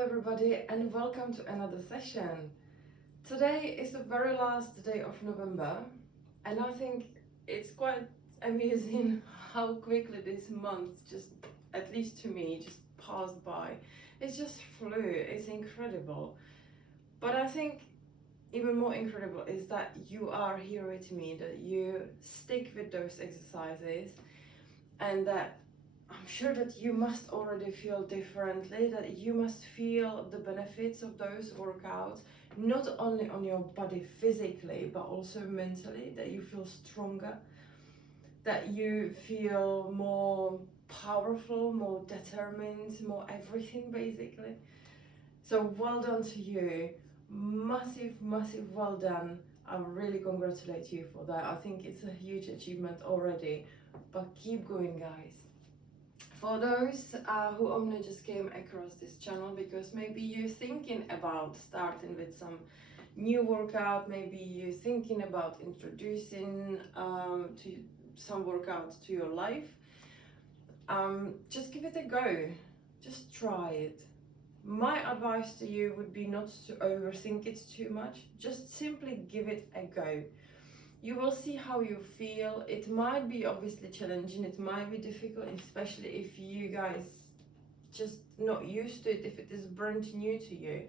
everybody, and welcome to another session. Today is the very last day of November, and I think it's quite amusing how quickly this month just, at least to me, just passed by. It just flew. It's incredible. But I think even more incredible is that you are here with me, that you stick with those exercises, and that I'm sure that you must already feel differently, that you must feel the benefits of those workouts, not only on your body physically, but also mentally, that you feel stronger, that you feel more powerful, more determined, more everything basically. So well done to you. Massive well done. I really congratulate you for that. I think it's a huge achievement already, but keep going, guys. For those who only just came across this channel because maybe you're thinking about starting with some new workout, maybe you're thinking about introducing to some workouts to your life, just give it a go. Just try it. My advice to you would be not to overthink it too much. Just simply give it a go. You will see how you feel. It might be obviously challenging, it might be difficult, especially if you guys just not used to it, if it is brand new to you.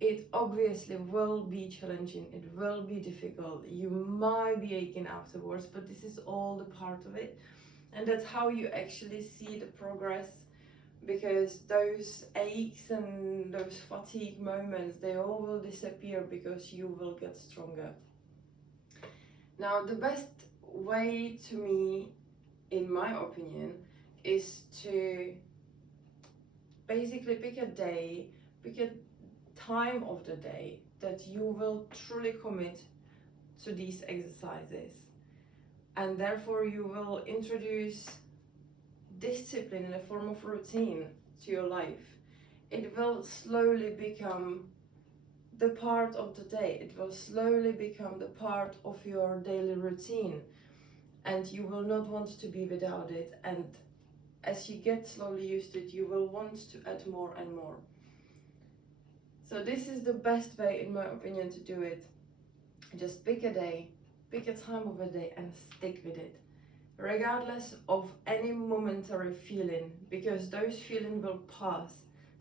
It obviously will be challenging, it will be difficult, you might be aching afterwards, but this is all the part of it, and that's how you actually see the progress, because those aches and those fatigue moments, they all will disappear because you will get stronger. Now, the best way to me, in my opinion, is to basically pick a day, pick a time of the day that you will truly commit to these exercises. And therefore you will introduce discipline in the form of routine to your life. It will slowly become the part of the day. It will slowly become the part of your daily routine, and you will not want to be without it, and as you get slowly used to it, you will want to add more and more. So this is the best way, in my opinion, to do it. Just pick a day, pick a time of a day, and stick with it, regardless of any momentary feeling, because those feelings will pass.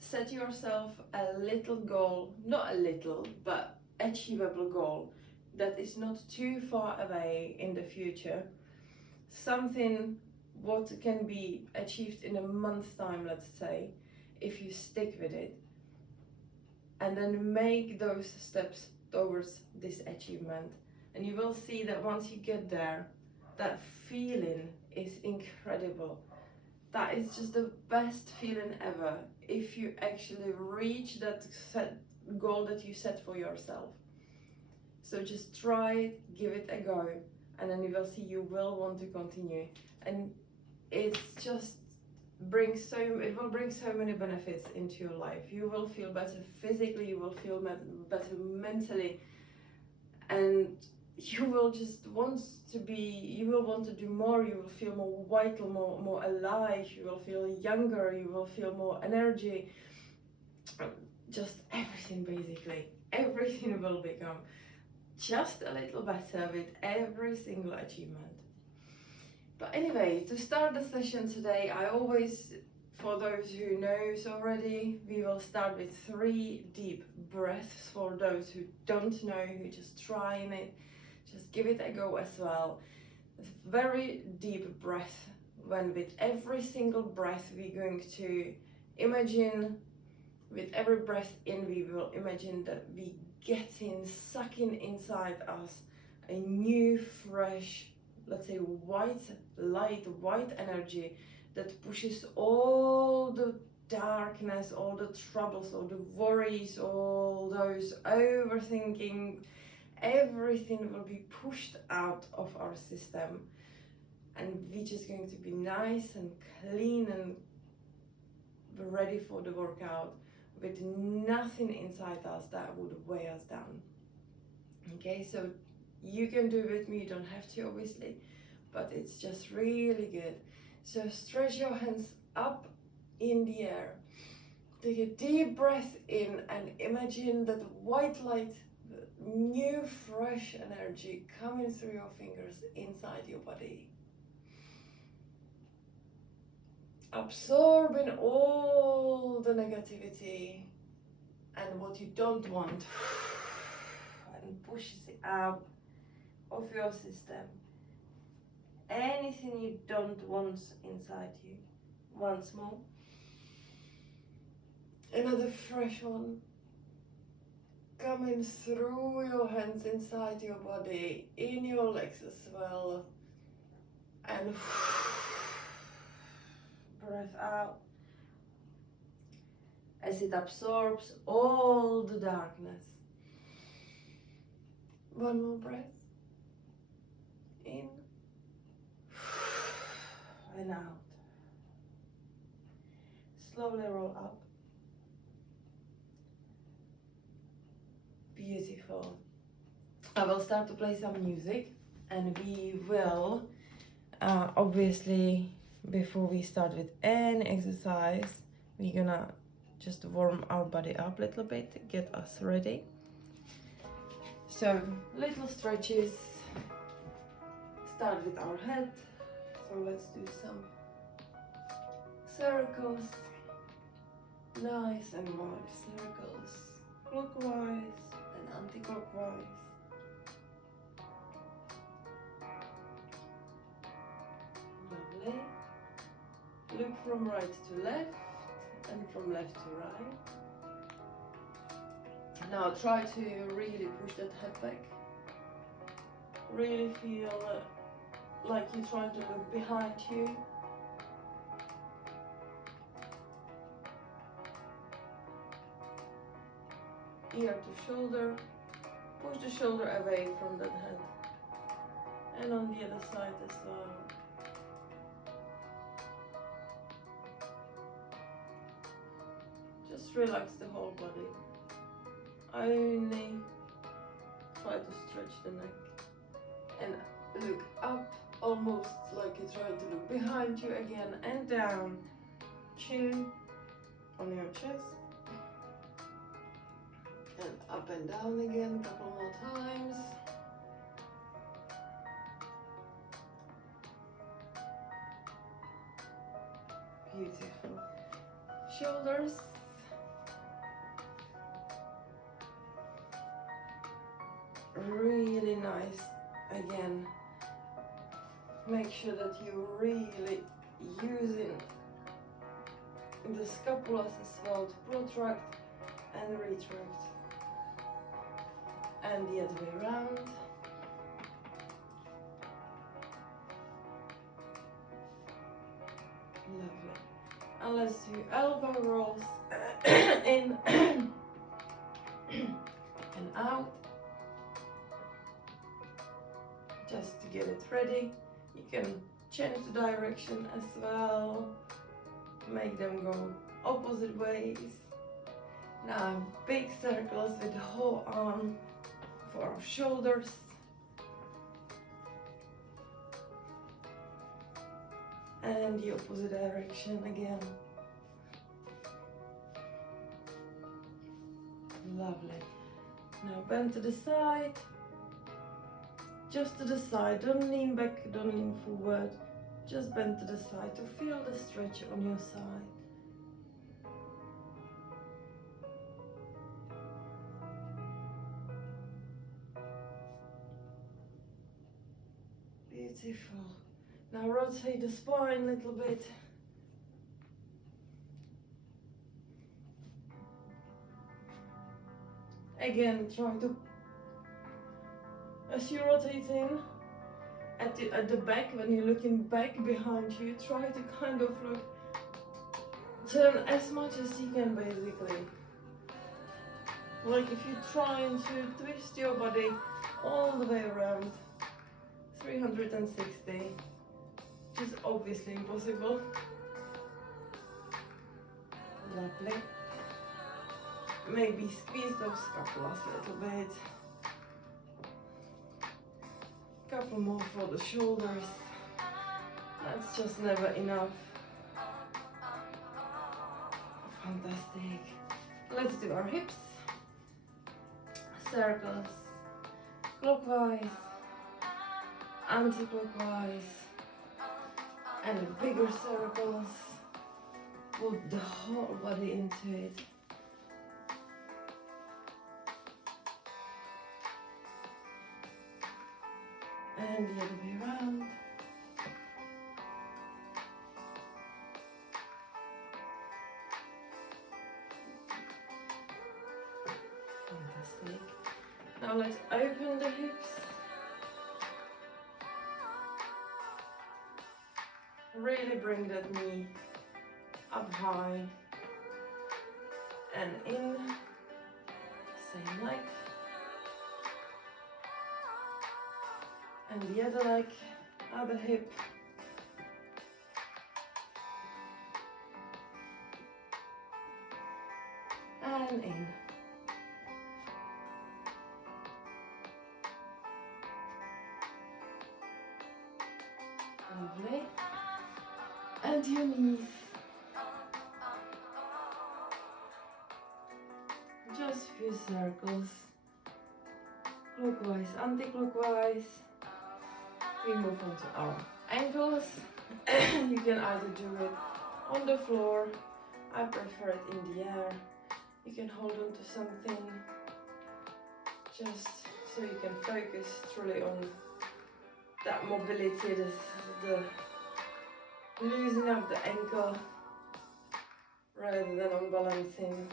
Set yourself a little goal, not a little, but achievable goal that is not too far away in the future. Something what can be achieved in a month's time, let's say, if you stick with it. And then make those steps towards this achievement. And you will see that once you get there, that feeling is incredible. That is just the best feeling ever, if you actually reach that goal that you set for yourself. So just try it, give it a go, and then you will see you will want to continue. And it's just it will bring so many benefits into your life. You will feel better physically, you will feel better mentally, and you will just want to do more. You will feel more vital, more alive, you will feel younger, you will feel more energy, just everything. Basically everything will become just a little better with every single achievement. But anyway, to start the session today, I always, for those who knows already, we will start with 3 deep breaths. For those who don't know, who just trying it, just give it a go as well. Very deep breath, when with every single breath we're going to imagine, with every breath in, we will imagine that we sucking inside us a new, fresh, let's say white energy that pushes all the darkness, all the troubles, all the worries, all those overthinking, everything will be pushed out of our system, and we're just going to be nice and clean and ready for the workout, with nothing inside us that would weigh us down. Okay, so you can do it with me, you don't have to obviously, but it's just really good. So stretch your hands up in the air Take a deep breath in and imagine that white light, the new fresh energy coming through your fingers inside your body. Absorbing all the negativity and what you don't want and pushes it out of your system. Anything you don't want inside you. Once more. Another fresh one. Coming through your hands inside your body, in your legs as well. And breath out as it absorbs all the darkness. One more breath. In and out. Slowly roll up. Beautiful. I will start to play some music, and we will obviously, before we start with any exercise, we're gonna just warm our body up a little bit, get us ready. So little stretches. Start with our head. So let's do some circles, nice and wide circles, clockwise and anti-clockwise. Lovely. Look from right to left and from left to right. Now try to really push that head back. Really feel like you're trying to look behind you. Ear to shoulder. Push the shoulder away from that head. And on the other side as well. Just relax the whole body. Only try to stretch the neck. And look up, almost like you're trying to look behind you again, and down. Chin on your chest. And up and down again, a couple more times. Beautiful. Shoulders. Really nice. Again, make sure that you're really using the scapulas as well to protract and retract. And the other way around. Lovely. And let's do elbow rolls in and out. Just to get it ready. You can change the direction as well. Make them go opposite ways. Now big circles with the whole arm for our shoulders. And the opposite direction again. Lovely. Now bend to the side. Just to the side. Don't lean back, don't lean forward. Just bend to the side to feel the stretch on your side. Beautiful. Now rotate the spine a little bit. Again, try to, as you're rotating at the back, when you're looking back behind you, try to kind of look, turn as much as you can basically. Like if you're trying to twist your body all the way around 360, which is obviously impossible. Lovely. Maybe squeeze those scapulas a little bit. Couple more for the shoulders. That's just never enough. Fantastic. Let's do our hips. Circles. Clockwise. Anti-clockwise. And bigger circles. Put the whole body into it. And the other way around. Fantastic. Now let's open the hips. Really bring that knee up high and in. Same leg. And the other leg, other hip. And in. Lovely. And your knees. Just a few circles. Clockwise, anti-clockwise. We move on to our ankles. You can either do it on the floor. I prefer it in the air. You can hold on to something just so you can focus truly on that mobility, the loosening up the ankle rather than on balancing.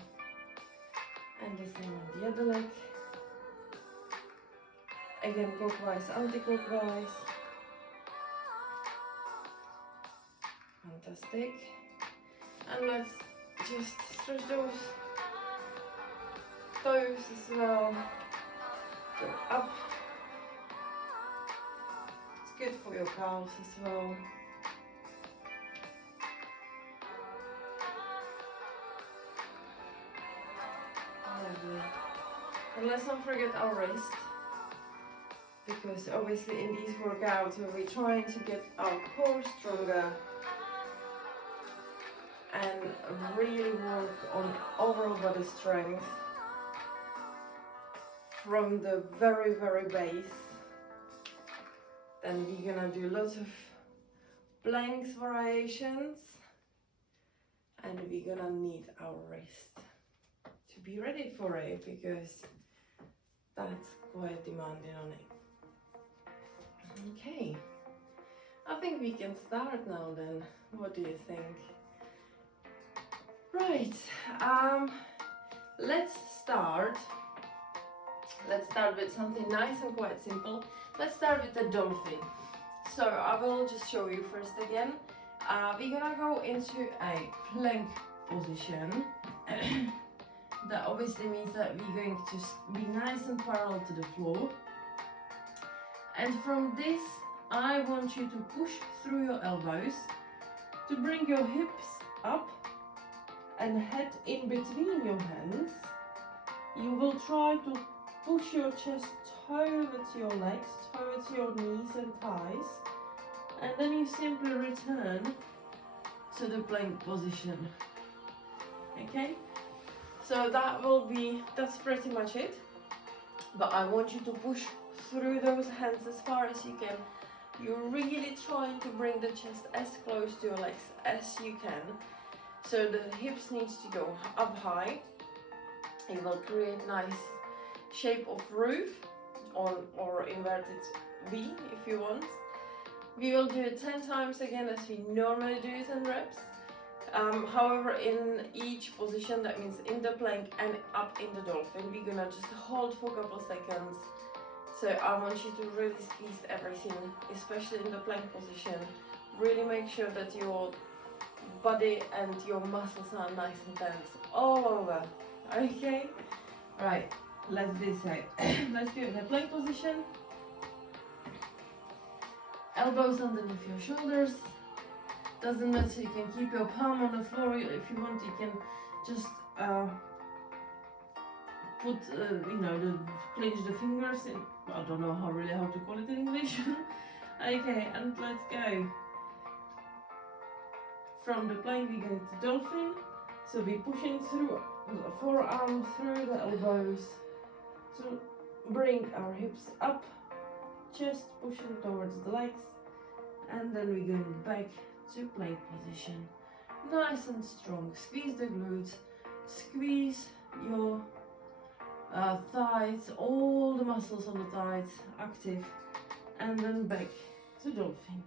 And the same on the other leg. Again, clockwise, anti-clockwise. Fantastic. And let's just stretch those toes as well. Go up. It's good for your calves as well. Lovely. And let's not forget our wrist, because obviously in these workouts we're trying to get our core stronger and really work on overall body strength from the very base. Then we're gonna do lots of planks variations, and we're gonna need our wrist to be ready for it, because that's quite demanding on it. Okay, I think we can start now then. What do you think? Right, let's start with something nice and quite simple. Let's start with the dolphin. So I will just show you first again. We're gonna go into a plank position. That obviously means that we're going to be nice and parallel to the floor. And from this, I want you to push through your elbows to bring your hips up and head in between your hands. You will try to push your chest towards your legs, towards your knees and thighs, and then you simply return to the plank position. Okay? So that's pretty much it. But I want you to push through those hands as far as you can. You're really trying to bring the chest as close to your legs as you can. So the hips needs to go up high. It will create nice shape of roof or inverted V if you want. We will do it 10 times again as we normally do it in reps. However, in each position, that means in the plank and up in the dolphin, we're gonna just hold for a couple seconds. So I want you to really squeeze everything, especially in the plank position. Really make sure that your body and your muscles are nice and tense all over. Okay? Right, let's do so. Let's do it in the plank position. Elbows underneath your shoulders. Doesn't matter, you can keep your palm on the floor. If you want, you can just put, clench the fingers in. I don't know how to call it in English. Okay, and let's go. From the plank, we go to dolphin. So we pushing through the forearm, through the elbows to bring our hips up, chest pushing towards the legs, and then we're going back to plank position. Nice and strong. Squeeze the glutes, squeeze your thighs, all the muscles on the thighs active, and then back to dolphin.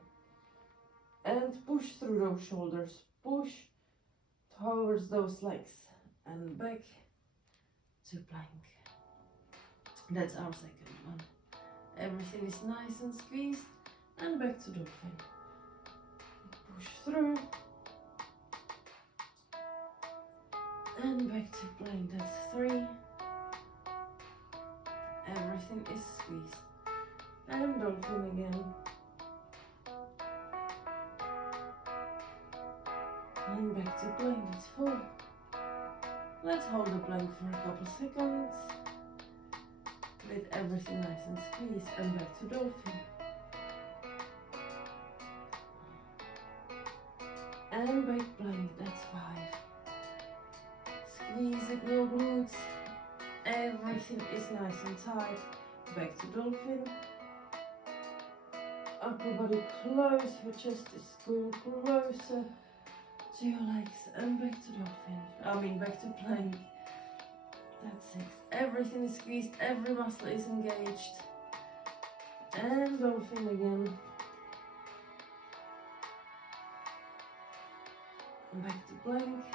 And push through those shoulders, push towards those legs, and back to plank. That's our second one. Everything is nice and squeezed, and back to dolphin. Push through, and back to plank. That's 3. Everything is squeezed. And dolphin again. And back to plank, that's 4. Let's hold the plank for a couple seconds. With everything nice and squeezed, and back to dolphin. And back plank, that's 5. Squeeze your glutes. Everything is nice and tight. Back to dolphin. Upper body close, your chest is going closer to your legs, and back to dolphin. Back to plank. That's 6. Everything is squeezed, every muscle is engaged. And dolphin again. And back to plank.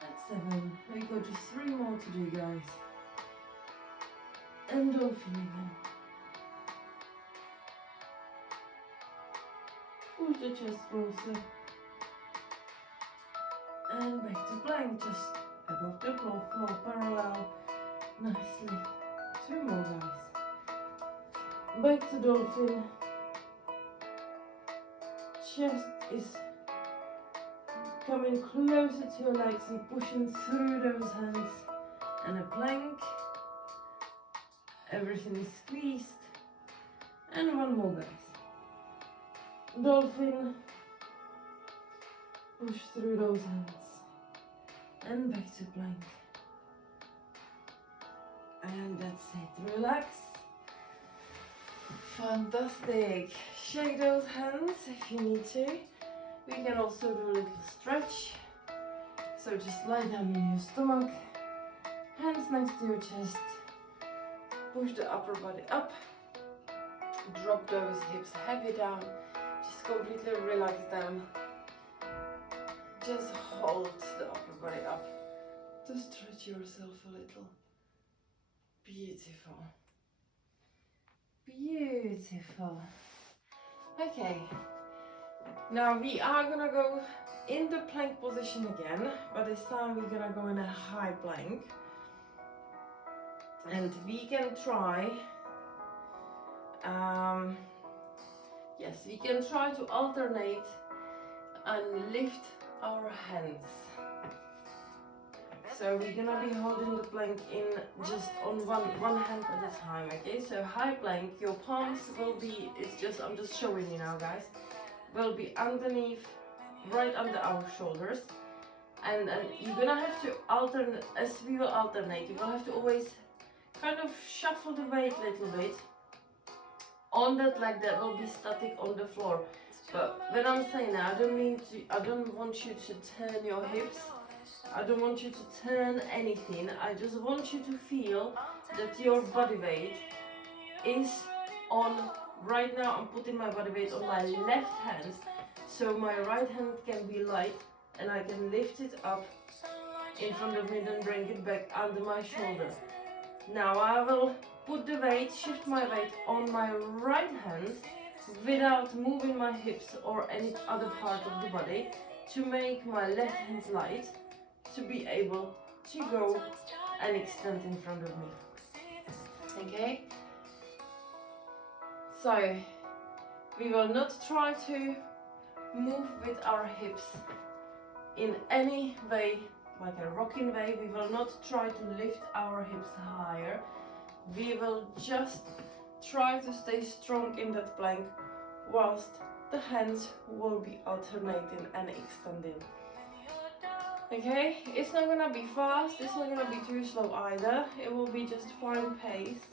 That's 7. We go to 3 more to do, guys. And dolphin again. Push the chest closer. And back to plank, just above the floor, parallel, nicely. 2 more, guys. Back to dolphin. Chest is coming closer to your legs, you're pushing through those hands. And a plank. Everything is squeezed. And 1 more, guys. Dolphin. Push through those hands. And back to plank. And that's it. Relax. Fantastic. Shake those hands if you need to. We can also do a little stretch. So just lie down in your stomach. Hands next to your chest. Push the upper body up. Drop those hips heavy down. Just completely relax them. Just hold the upper body up to stretch yourself a little. Beautiful. Beautiful. Okay. Now we are gonna go in the plank position again, but this time we're gonna go in a high plank. And we can try, yes, we can try to alternate and lift our hands. So we're gonna be holding the plank in just on one hand at a time, okay? So high plank, your palms will be, I'm just showing you now, guys, will be underneath, right under our shoulders. And you're gonna have to alternate, as we will alternate, you will have to always kind of shuffle the weight a little bit on that leg that will be static on the floor. But when I'm saying that, I don't want you to turn your hips. I don't want you to turn anything. I just want you to feel that your body weight is on, right now I'm putting my body weight on my left hand. So my right hand can be light and I can lift it up in front of me and then bring it back under my shoulder. Now I will put the weight, shift my weight on my right hand without moving my hips or any other part of the body to make my left hand light to be able to go and extend in front of me. Okay? So we will not try to move with our hips in any way, like a rocking way. We will not try to lift our hips higher. We will just try to stay strong in that plank whilst the hands will be alternating and extending. Okay, it's not gonna be fast, it's not gonna be too slow either. It will be just fine pace,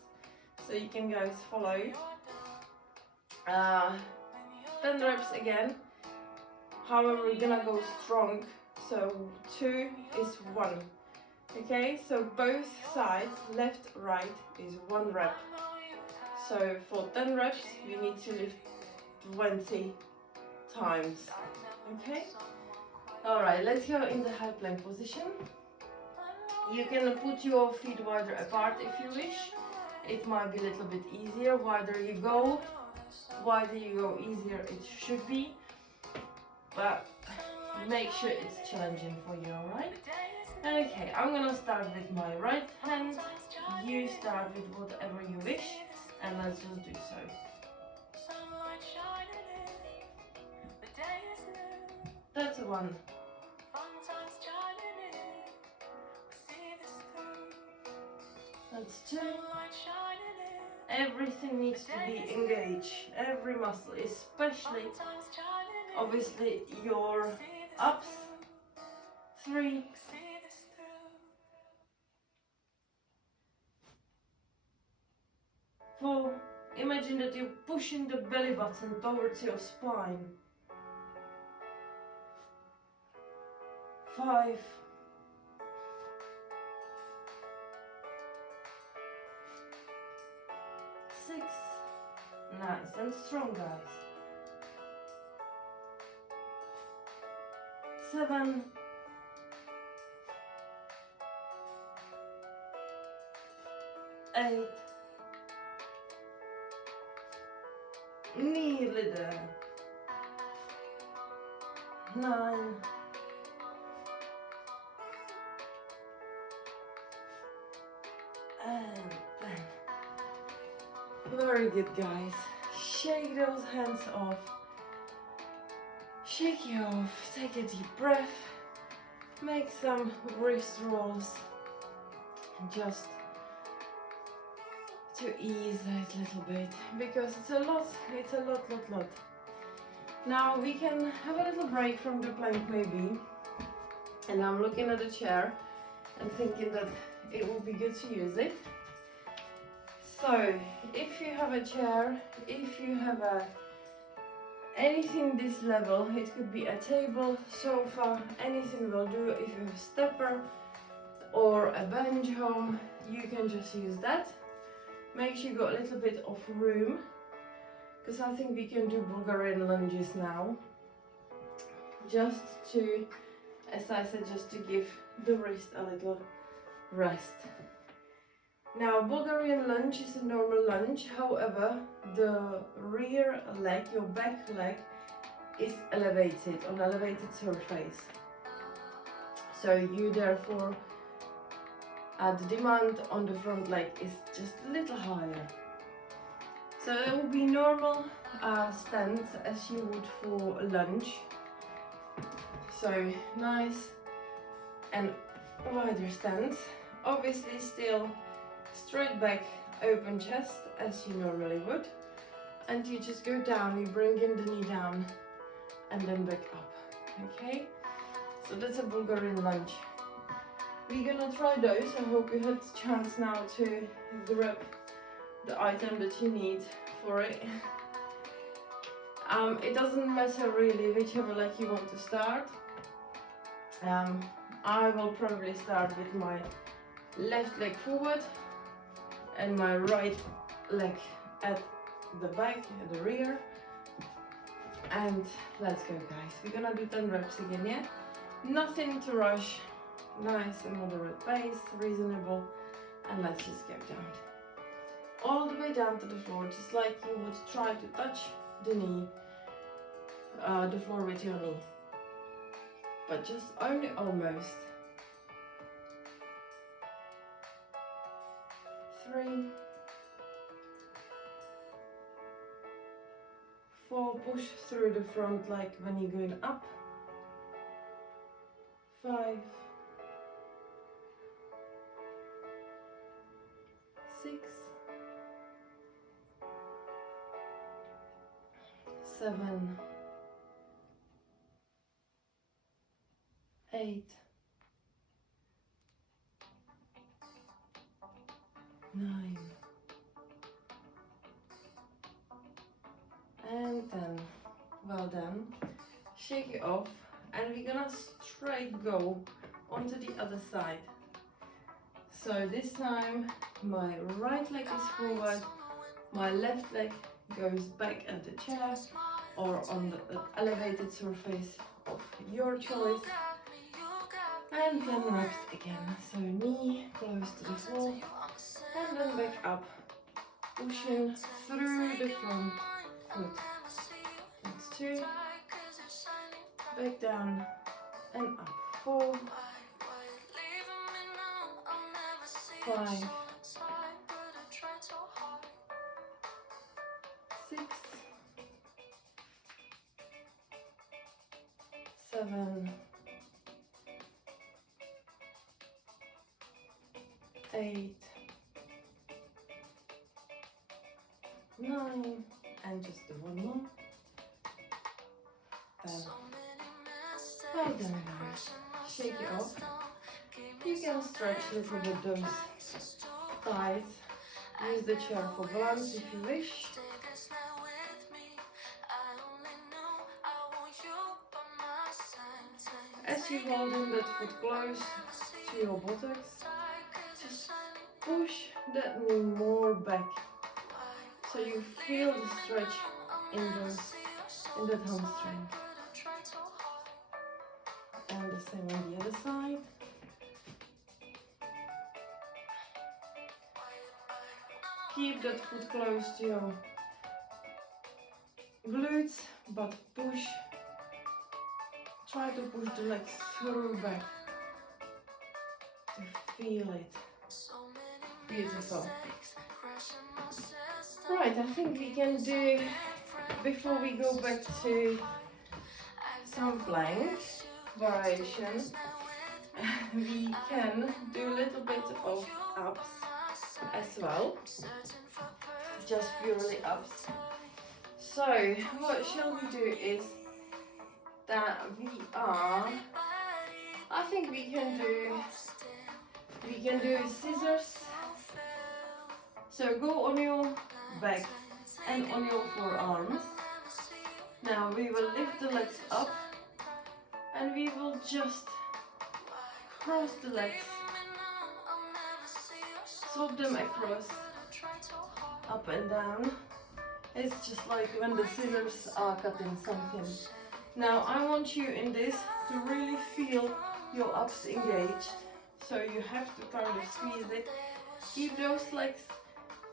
so you can guys follow. 10 reps again. However, we're gonna go strong. So 2 is 1. Okay, so both sides, left, right, is 1 rep. So for 10 reps, you need to lift 20 times. Okay? Alright, let's go in the high plank position. You can put your feet wider apart if you wish. It might be a little bit easier. Wider you go, easier it should be. But make sure it's challenging for you, alright? Okay, I'm gonna start with my right hand. You start with whatever you wish, and let's just do so. That's 1. That's 2. Everything needs to be engaged, every muscle, especially obviously your ups. 3. 4. Imagine that you're pushing the belly button towards your spine. 5. 6. Nice and strong, guys. 7. 8. Nearly there. 9. And 10. Very good, guys. Shake those hands off. Shake you off. Take a deep breath. Make some wrist rolls. Just to ease it a little bit, because it's a lot. Now we can have a little break from the plank maybe. And I'm looking at the chair and thinking that it will be good to use it. So if you have a chair, if you have anything this level, it could be a table, sofa, anything will do. If you have a stepper or a bench home, you can just use that. Make sure you got a little bit of room, because I think we can do Bulgarian lunges now. Just to, as I said, just to give the wrist a little rest. Now, Bulgarian lunge is a normal lunge, however, the rear leg, your back leg, is elevated, on elevated surface. So you therefore, the demand on the front leg is just a little higher. So it will be normal stance as you would for a lunge. So nice and wider stance. Obviously still straight back, open chest as you normally would. And you just go down, you bring in the knee down and then back up. Okay? So that's a Bulgarian lunge. We're gonna try those. I hope you had the chance now to grab the item that you need for it. It doesn't matter really whichever leg you want to start. I will probably start with my left leg forward and my right leg at the back, at the rear. And let's go, guys. We're gonna do 10 reps again, yeah? Nothing to rush. Nice and moderate pace, reasonable. And let's just go down. All the way down to the floor, just like you would try to touch the knee, the floor with your knee. But just only almost. 3, 4, push through the front leg when you're going up. 5, 6, 7, 8, 9. And 10. Well done. Shake it off, and we're gonna straight go onto the other side. So this time my right leg is forward, my left leg goes back at the chair or on the elevated surface of your choice. And 10 reps again. So knee close to the floor and then back up, pushing through the front foot. That's 2. Back down and up. 4, 5, 6, 7, 8, 9, and just do one more. 10. Well done, guys. Shake it off. You can stretch a little bit those thighs. Use the chair for balance if you wish. As you hold in that foot close to your buttocks, just push that knee more back so you feel the stretch in that hamstring. And the same on the other side. Keep that foot close to your glutes, but push. Try to push the legs through back to feel it. Beautiful. Right, I think we can do, before we go back to some plank variation, we can do a little bit of abs as well, just purely abs. So what shall we do is that I think we can do scissors. So go on your back and on your forearms. Now we will lift the legs up and we will just cross the legs, swap them across, up and down. It's just like when the scissors are cutting something. Now I want you in this to really feel your abs engaged. So you have to kind of squeeze it. Keep those legs,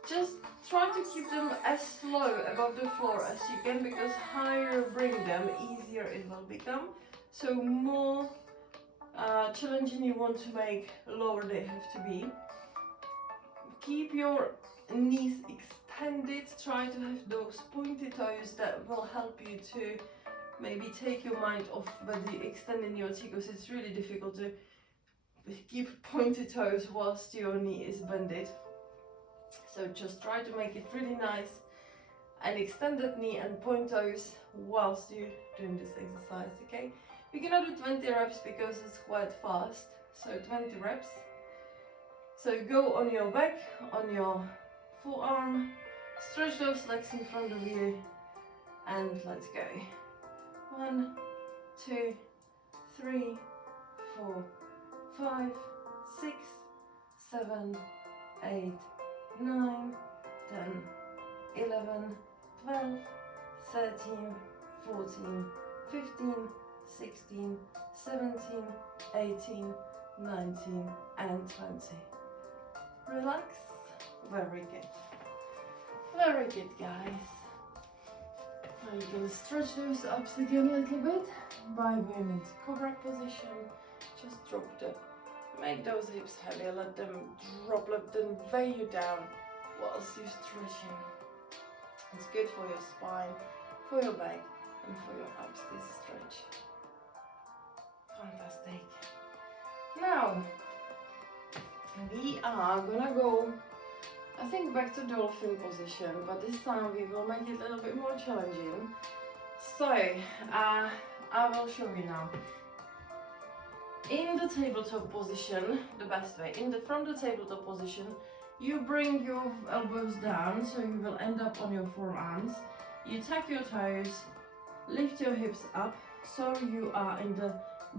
just try to keep them as low above the floor as you can, because higher you bring them, easier it will become. So more challenging you want to make, lower they have to be. Keep your knees extended, try to have those pointy toes that will help you to maybe take your mind off whether you extending your knee, because it's really difficult to keep pointy toes whilst your knee is bended. So just try to make it really nice and extend that knee and point toes whilst you're doing this exercise, okay? We're gonna do 20 reps because it's quite fast, so 20 reps. So go on your back, on your forearm, stretch those legs in front of you, and let's go. 1, 2, 3, 4, 5, 6, 7, 8, 9, 10, 11, 12, 13, 14, 15, 16, 17, 18, 19, and 20. Relax. Very good. Very good, guys. Now you can stretch those abs again a little bit by being into cobra position. Just make those hips heavy, let them drop, let them weigh you down whilst you're stretching. It's good for your spine, for your back, and for your abs, this stretch. Fantastic. Now, we are gonna go, I think, back to dolphin position, but this time we will make it a little bit more challenging. So, I will show you now. In the tabletop position, the best way, from the tabletop position, You bring your elbows down, so you will end up on your forearms. You tuck your toes, lift your hips up, so you are in the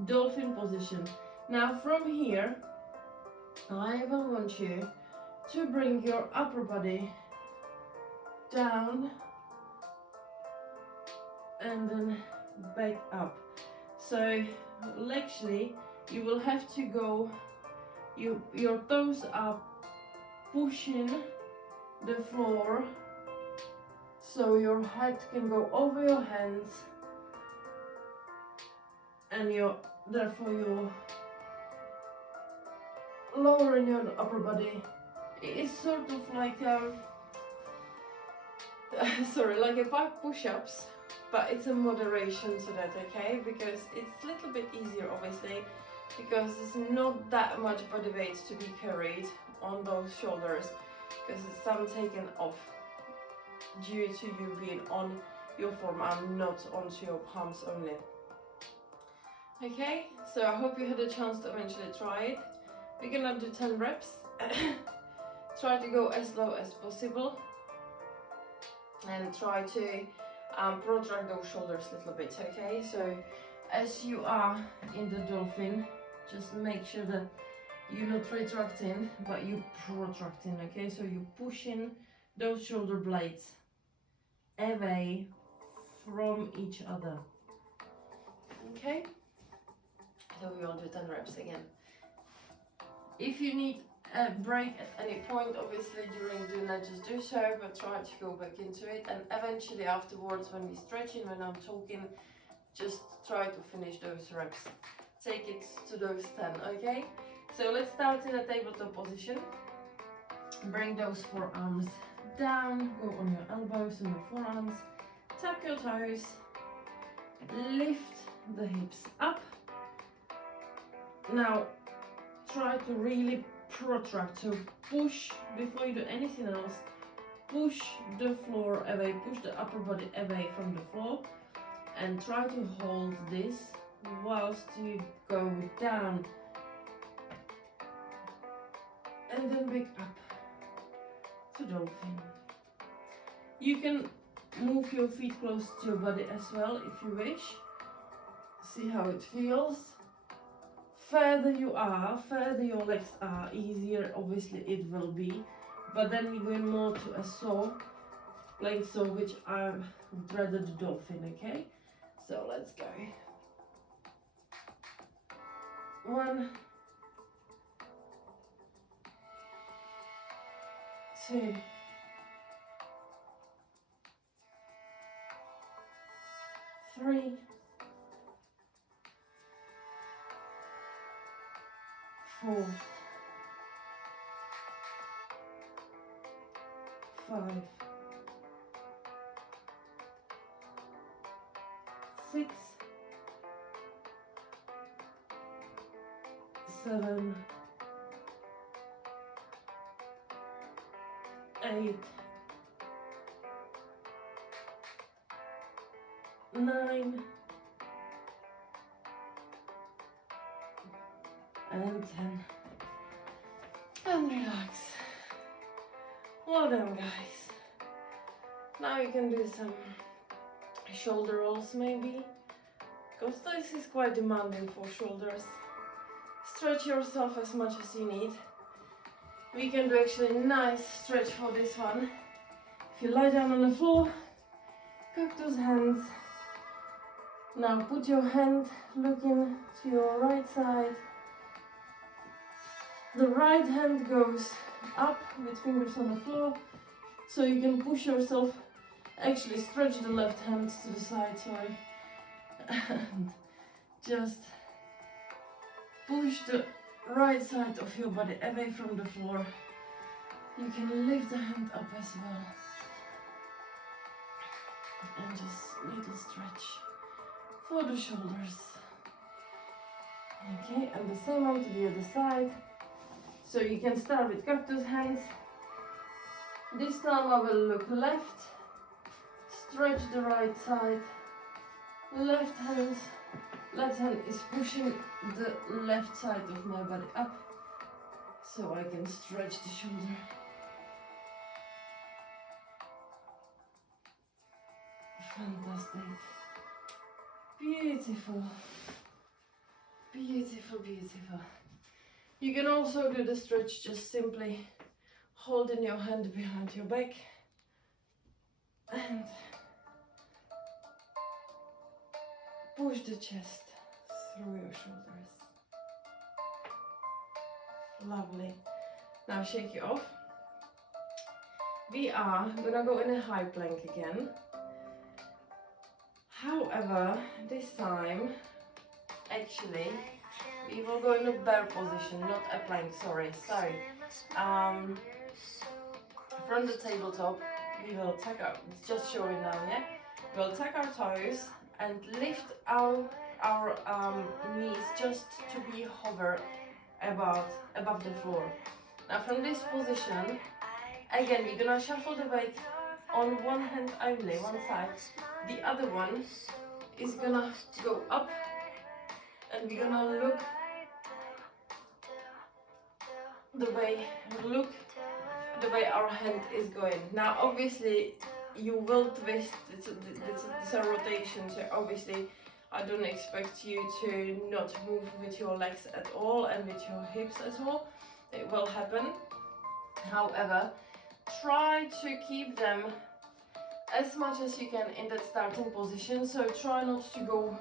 dolphin position. Now from here, I will want you to bring your upper body down and then back up. So actually you will have to go, your toes are pushing the floor, so your head can go over your hands, and therefore you're lowering your upper body. It is sort of like sorry, like a back push-ups, but it's a moderation to that, okay? Because it's a little bit easier, obviously, because there's not that much body weight to be carried on those shoulders, because it's some taken off due to you being on your forearm, not onto your palms only. Okay, so I hope you had a chance to eventually try it. We're gonna do 10 reps. Try to go as low as possible and try to protract those shoulders a little bit, okay? So as you are in the dolphin, just make sure that you're not retracting, but you're protracting, okay? So you're pushing those shoulder blades away from each other, okay? So we will do 10 reps again. If you need a break at any point, obviously during dinner, just do so, but try to go back into it, and eventually afterwards when we're stretching, when I'm talking, just try to finish those reps. Take it to those 10, okay? So let's start in a tabletop position. Bring those forearms down, go on your elbows and your forearms, tuck your toes, lift the hips up. Now try to really protract, so push before you do anything else. Push the floor away, push the upper body away from the floor, and try to hold this whilst you go down and then back up to dolphin. You can move your feet close to your body as well if you wish. See how it feels. Further you are, further your legs are, easier obviously it will be, but then you go more to a saw, plank saw, which I would rather the dolphin, okay? So let's go. 1, 2, 3, 4, 5, 6, 7, 8, 9, and 10. And relax. Well done, guys. Now you can do some shoulder rolls maybe, because this is quite demanding for shoulders. Stretch yourself as much as you need. We can do actually a nice stretch for this one. If you lie down on the floor, cock those hands. Now put your hand looking to your right side. The right hand goes up with fingers on the floor, so you can push yourself, actually stretch the left hand to the side, sorry, and just push the right side of your body away from the floor. You can lift the hand up as well, and just little stretch for the shoulders. Okay, and the same on to the other side. So you can start with cactus hands. This time I will look left, stretch the right side, left hand is pushing the left side of my body up, so I can stretch the shoulder. Fantastic. Beautiful. Beautiful, beautiful. You can also do the stretch just simply holding your hand behind your back and push the chest through your shoulders. Lovely. Now shake it off. We are gonna go in a high plank again. However, this time, actually, we will go in a bear position, not a plank, sorry. So, from the tabletop, we will tuck our, it's just showing now, yeah? We'll tuck our toes and lift our knees just to be hover above the floor. Now from this position, again, we're gonna shuffle the weight on one hand only, one side. The other one is gonna go up and we're gonna look the way our hand is going. Now obviously you will twist, it's a rotation, so obviously I don't expect you to not move with your legs at all and with your hips as well. It will happen. However, try to keep them as much as you can in that starting position. So try not to go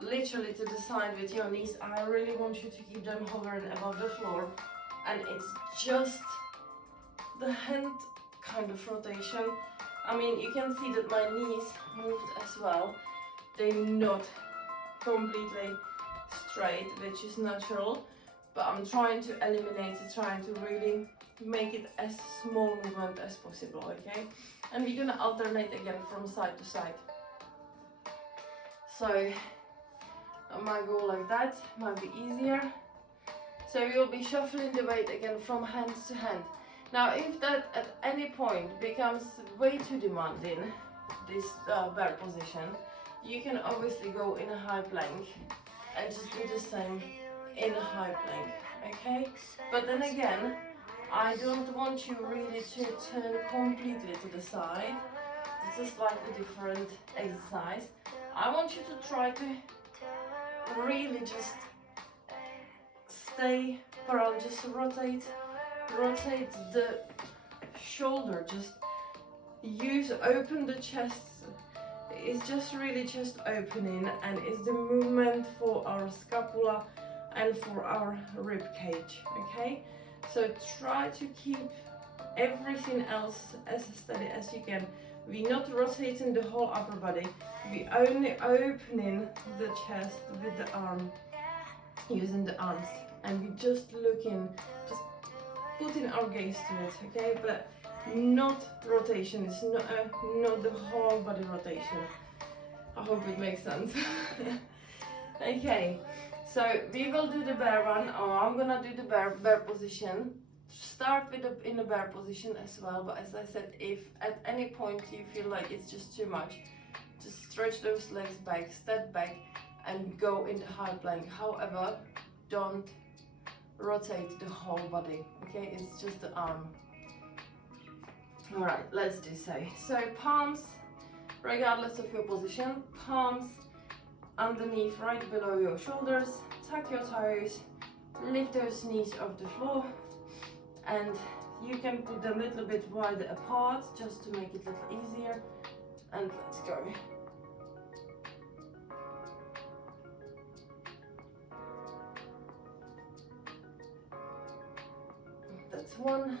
literally to the side with your knees. I really want you to keep them hovering above the floor. And it's just the hand kind of rotation. I mean, you can see that my knees moved as well. They're not completely straight, which is natural, but I'm trying to eliminate it, trying to really make it as small movement as possible, okay? And we're gonna alternate again from side to side. So I might go like that, might be easier. So you'll be shuffling the weight again from hand to hand. Now if that at any point becomes way too demanding, this bear position, you can obviously go in a high plank and just do the same in a high plank, okay? But then again, I don't want you really to turn completely to the side. It's a slightly different exercise. I want you to try to really just stay parallel, just rotate the shoulder, just open the chest. It's just really chest opening, and it's the movement for our scapula and for our rib cage, okay? So try to keep everything else as steady as you can. We're not rotating the whole upper body, we're only opening the chest with the arm, using the arms, and we're just looking, just putting our gaze to it, okay? But not rotation, it's not the whole body rotation. I hope it makes sense. Okay, so we will do the bear one, or I'm gonna do the bear position. Start in the bear position as well, but as I said, if at any point you feel like it's just too much, just stretch those legs back, step back, and go into high plank. However, don't rotate the whole body, okay? It's just the arm. All right, let's do so. So palms, regardless of your position, palms underneath, right below your shoulders, tuck your toes, lift those knees off the floor, and you can put them a little bit wider apart just to make it a little easier, and let's go. That's one.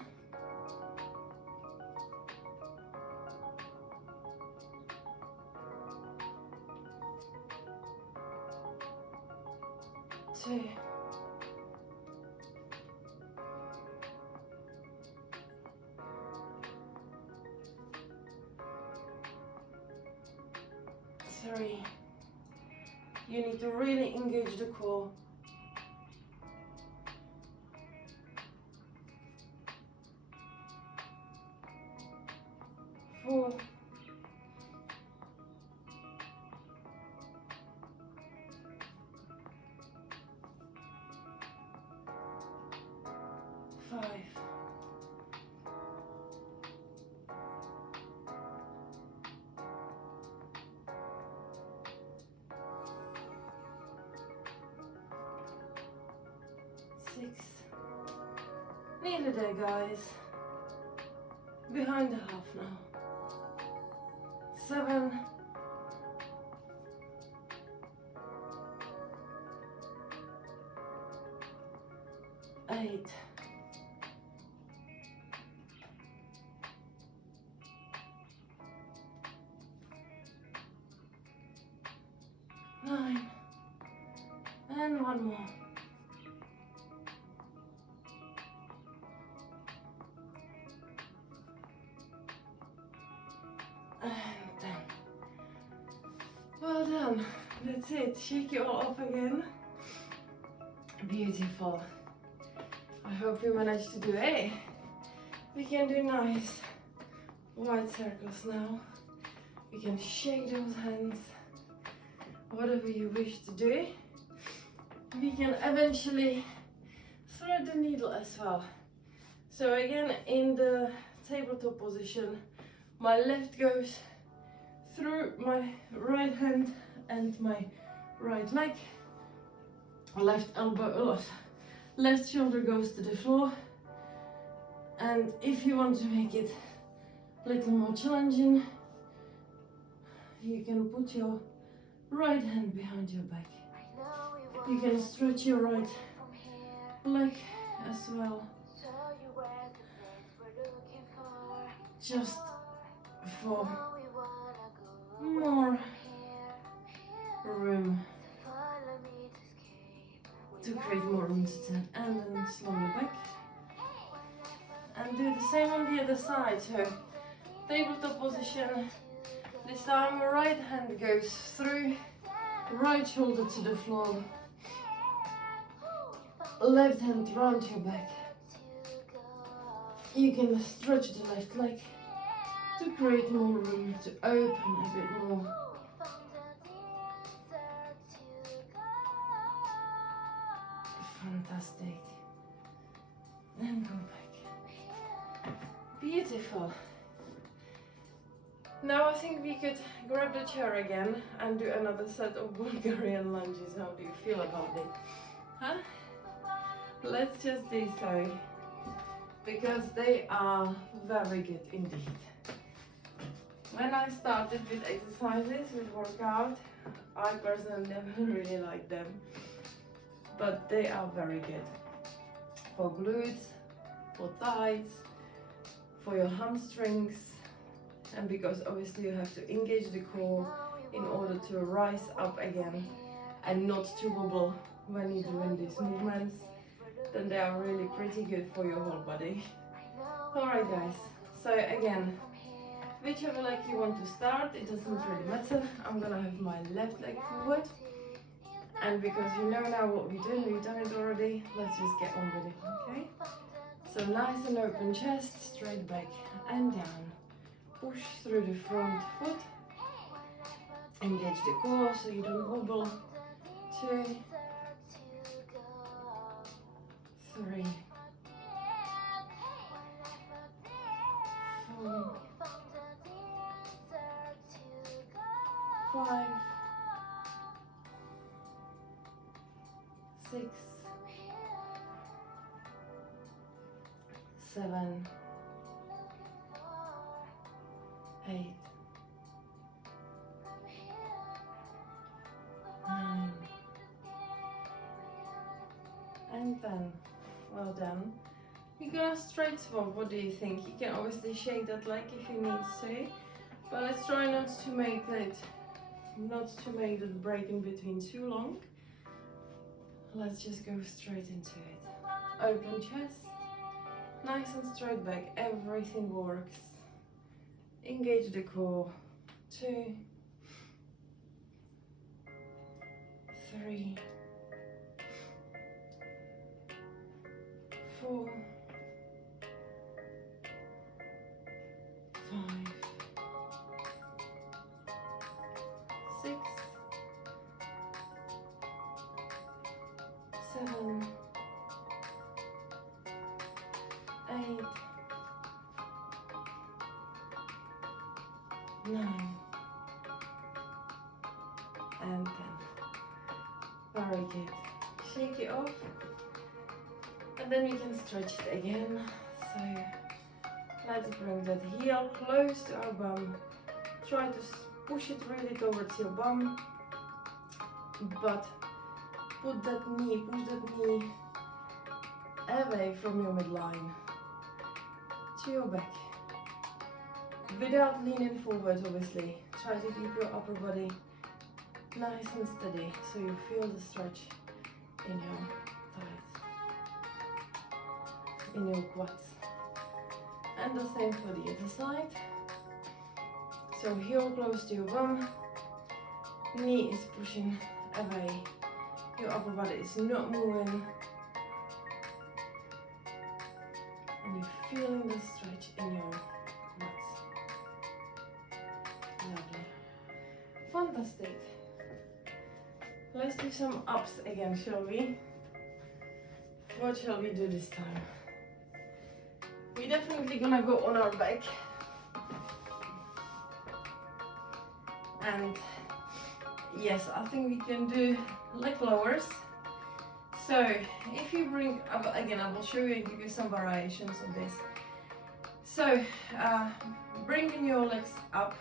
2. 3. You need to really engage the core. 4. 5. 6. Nearly there, guys. Behind the half now. 7. 8. 9. And one more. And 10. Well done. That's it. Shake it all off again. Beautiful. I hope you managed to do it. We can do nice wide circles now. We can shake those hands. Whatever you wish to do. We can eventually thread the needle as well. So again, in the tabletop position, my left goes through my right hand and my right leg. Left elbow, left shoulder goes to the floor. And if you want to make it a little more challenging, you can put your right hand behind your back. You can stretch your right leg as well, just for more room, to create more room to turn, and then slowly back. And do the same on the other side. So tabletop position. This time right hand goes through, right shoulder to the floor, left hand round your back. You can stretch the left leg to create more room, to open a bit more. Fantastic. And go back. Beautiful. Now I think we could grab the chair again and do another set of Bulgarian lunges. How do you feel about it? Huh? Let's just do so, because they are very good indeed. When I started with exercises, with workout, I personally never really liked them, but they are very good for glutes, for thighs, for your hamstrings, and because obviously you have to engage the core in order to rise up again and not to wobble when you're doing these movements, then they are really pretty good for your whole body. Alright guys, so again, whichever leg you want to start, it doesn't really matter. I'm gonna have my left leg forward, and because you know now what we're doing, we've done it already, let's just get on with it, okay? So nice and open chest, straight back and down. Push through the front foot. Engage the core so you don't wobble. 2, 3, 4, 5, 6, 7, 8, 9, and 10. Well done. You're gonna straight swap. What do you think? You can obviously shake that leg if you need to, but let's try not to make the break in between too long. Let's just go straight into it. Open chest, nice and straight back. Everything works. Engage the core. 2, 3, 4, 5, 6, 7, 8, 9, and 10. Very good. Shake it off. And then we can stretch it again. So let's bring that heel close to our bum. Try to push it really towards your bum, but push that knee away from your midline to your back. Without leaning forward, obviously. Try to keep your upper body nice and steady so you feel the stretch in your thighs, in your quads. And the same for the other side. So heel close to your bum, knee is pushing away, your upper body is not moving, and you're feeling the stretch in your quads. Lovely. Fantastic. Let's do some ups again, shall we? What shall we do this time? We're definitely gonna go on our back. And yes, I think we can do leg lowers. So if you bring up, again, I will show you and give you some variations of this. So bringing your legs up.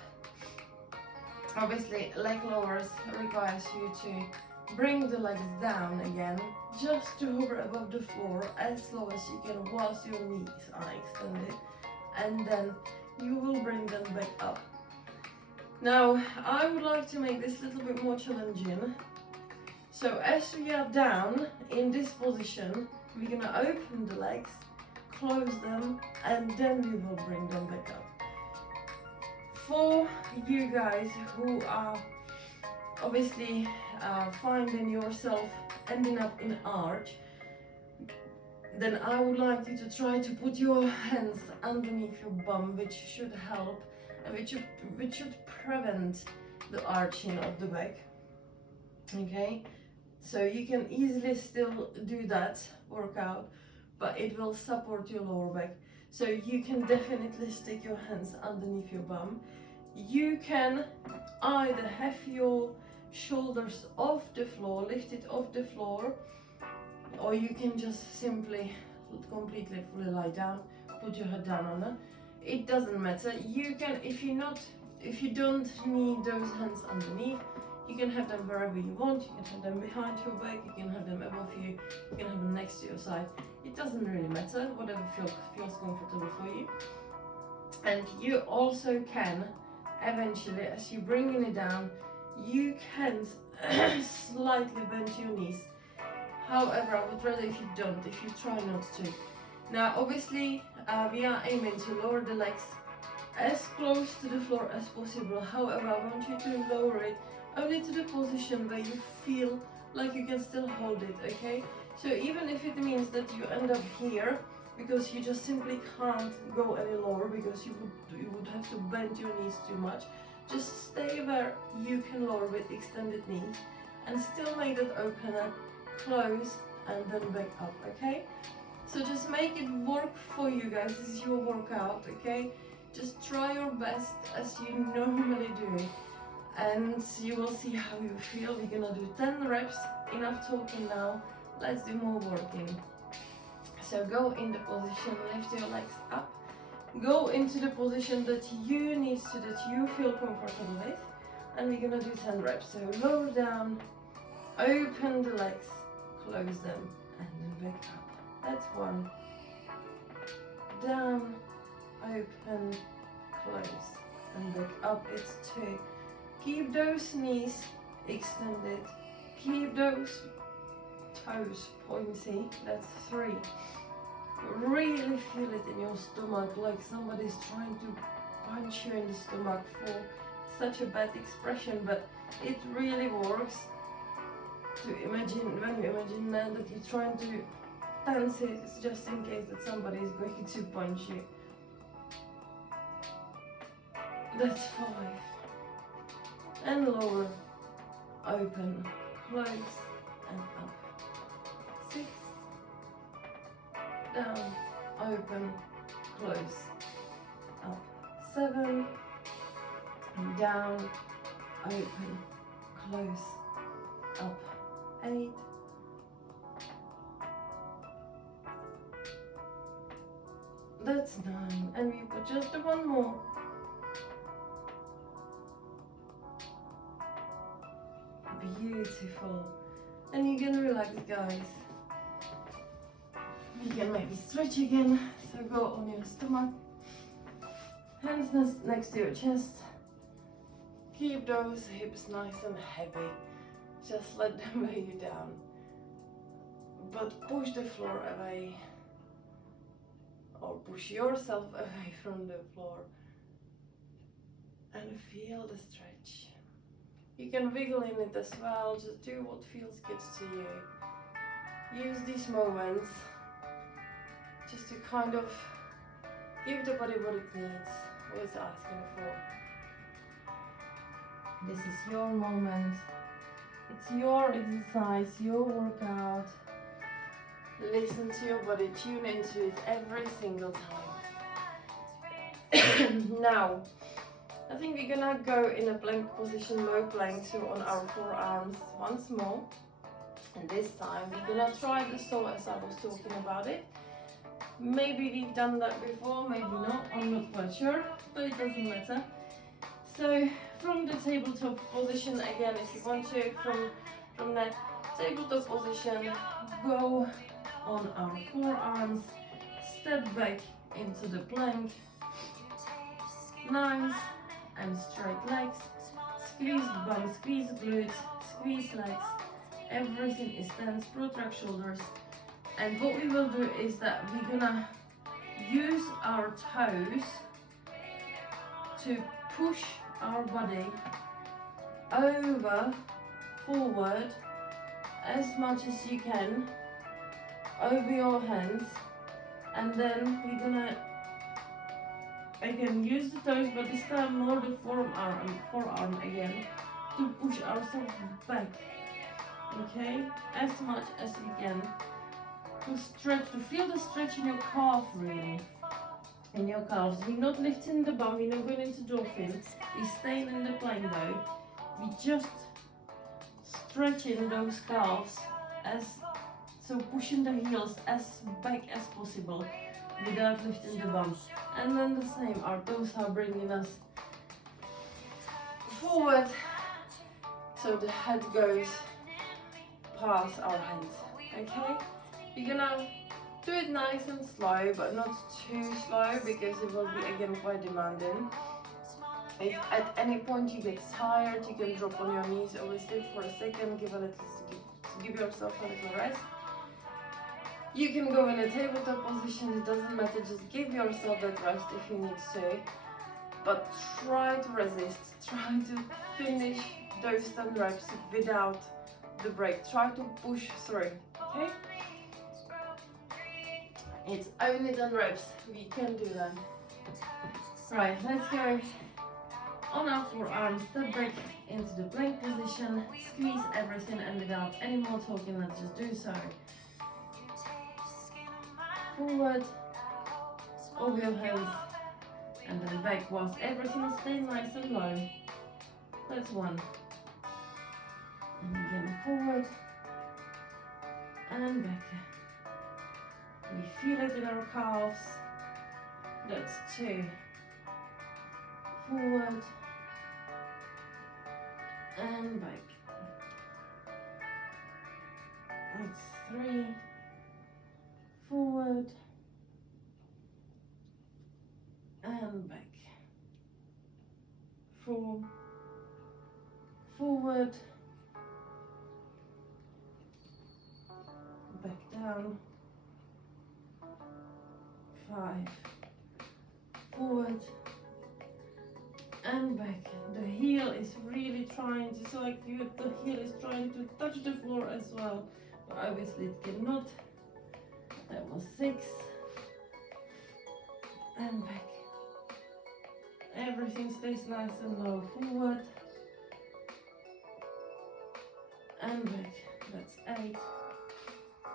Obviously, leg lowers requires you to bring the legs down again, just to hover above the floor as low as you can whilst your knees are extended, and then you will bring them back up. Now, I would like to make this a little bit more challenging. So as we are down in this position, we're gonna open the legs, close them, and then we will bring them back up. For you guys who are obviously finding yourself ending up in arch, then I would like you to try to put your hands underneath your bum, which should help and which should prevent the arching of the back. Okay, so you can easily still do that workout, but it will support your lower back. So you can definitely stick your hands underneath your bum. You can either have your shoulders off the floor, lifted off the floor, or you can just simply completely fully lie down, put your head down on it. It doesn't matter. You can, if you don't need those hands underneath, you can have them wherever you want. You can have them behind your back, you can have them above you, you can have them next to your side. It doesn't really matter, whatever feels comfortable for you. And you also can, eventually, as you're bringing it down, you can slightly bend your knees. However, I would rather if you don't, if you try not to. Now, obviously, we are aiming to lower the legs as close to the floor as possible. However, I want you to lower it only to the position where you feel like you can still hold it, okay? So even if it means that you end up here, because you just simply can't go any lower because you would have to bend your knees too much, just stay where you can lower with extended knees and still make that opener close and then back up, okay? So just make it work for you guys. This is your workout, okay? Just try your best as you normally do, and you will see how you feel. We're gonna do 10 reps, enough talking now, let's do more working. So go in the position, lift your legs up, go into the position that you need so that you feel comfortable with, and we're gonna do 10 reps. So lower down, open the legs, close them, and then back up. That's 1. Down, open, close, and back up. It's 2. Keep those knees extended, keep those toes pointy. That's 3. Really feel it in your stomach, like somebody's trying to punch you in the stomach. For such a bad expression, but it really works. To imagine, when you imagine that you're trying to dance it, it's just in case that somebody is going to punch you. That's 5. And lower, open, close, and up. 6. Down, open, close, up. 7. Down, open, close, up. 8. That's 9. And we've got just the one more. Beautiful. And you can relax, guys. You can maybe stretch again. So go on your stomach. Hands next to your chest. Keep those hips nice and heavy. Just let them weigh you down. But push the floor away. Or push yourself away from the floor. And feel the stretch. You can wiggle in it as well. Just do what feels good to you. Use these moments just to kind of give the body what it needs, what it's asking for. This is your moment. It's your exercise, your workout. Listen to your body, tune into it every single time. Now, I think we're gonna go in a plank position, low plank, so on our forearms once more. And this time we're gonna try the saw as I was talking about it. Maybe we've done that before, maybe not, I'm not quite sure, but it doesn't matter. So from the tabletop position again, if you want to, from that tabletop position, go on our forearms, step back into the plank, nice and straight legs, squeeze the bum, squeeze glutes, squeeze legs, everything is tense, protract shoulders. And what we will do is that we're gonna use our toes to push our body over, forward, as much as you can, over your hands. And then we're gonna again use the toes, but this time more the forearm again, to push ourselves back. Okay, as much as we can. To stretch, to feel the stretch in your calf really. In your calves. We're not lifting the bum, we're not going into dolphin. We're staying in the plank though. We're just stretching those calves, so pushing the heels as back as possible without lifting the bum. And then the same, our toes are bringing us forward, so the head goes past our hands. Okay? You're gonna do it nice and slow, but not too slow because it will be again quite demanding. If at any point you get tired, you can drop on your knees, always sit for a second, give yourself a little rest. You can go in a tabletop position, it doesn't matter, just give yourself that rest if you need to. But try to resist, try to finish those 10 reps without the break. Try to push through, okay? It's only 10 reps, we can do that. Right, let's go on our forearms, step back into the plank position, squeeze everything, and without any more talking, let's just do so. Forward, over your hands, and then back whilst everything is staying nice and low. That's 1. And again forward, and back. We feel it in our calves. That's 2. Forward and back. That's 3. Forward and back. 4. Forward. Back down. 5. Forward and back. The heel is really trying to, the heel is trying to touch the floor as well, but obviously it cannot. That was 6. And back. Everything stays nice and low. Forward and back. That's 8.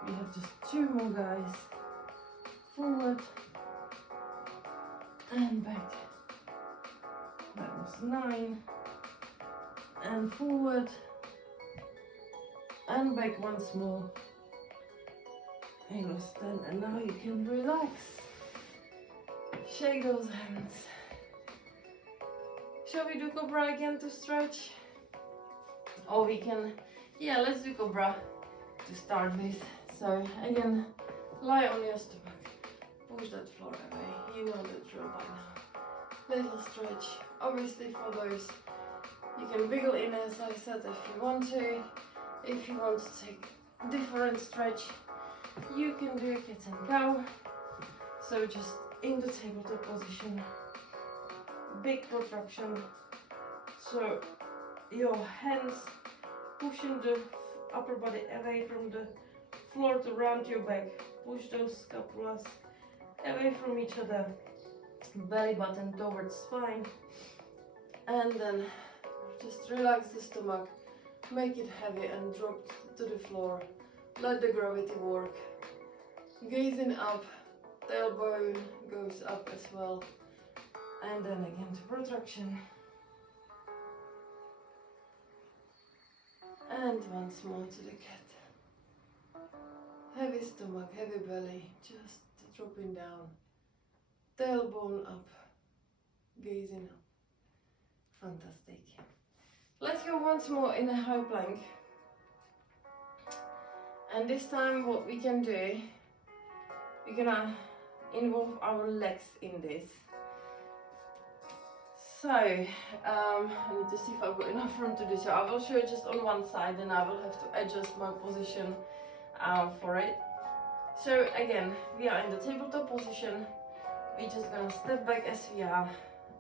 We have just 2 more, guys. Forward and back. That was 9. And forward and back once more. It was 10, and now you can relax. Shake those hands. Shall we do Cobra again to stretch? Or we can, yeah, let's do Cobra to start with. So again, lie on your stomach. Push that floor away. You know the drill by now. Little stretch. Obviously for those, you can wiggle in as I said if you want to. If you want to take different stretch, you can do cat and cow. So just in the tabletop position, big protraction. So your hands pushing the upper body away from the floor to round your back. Push those scapulas away from each other. Belly button towards spine. And then just relax the stomach. Make it heavy and drop to the floor. Let the gravity work. Gazing up. Tailbone goes up as well. And then again to protraction. And once more to the cat. Heavy stomach, heavy belly, just dropping down. Tailbone up, gazing up. Fantastic. Let's go once more in a high plank. And this time what we can do, we're gonna involve our legs in this. So, I need to see if I've got enough room to do so. I will show it just on one side and I will have to adjust my position for it. So again, we are in the tabletop position. We're just gonna step back as we are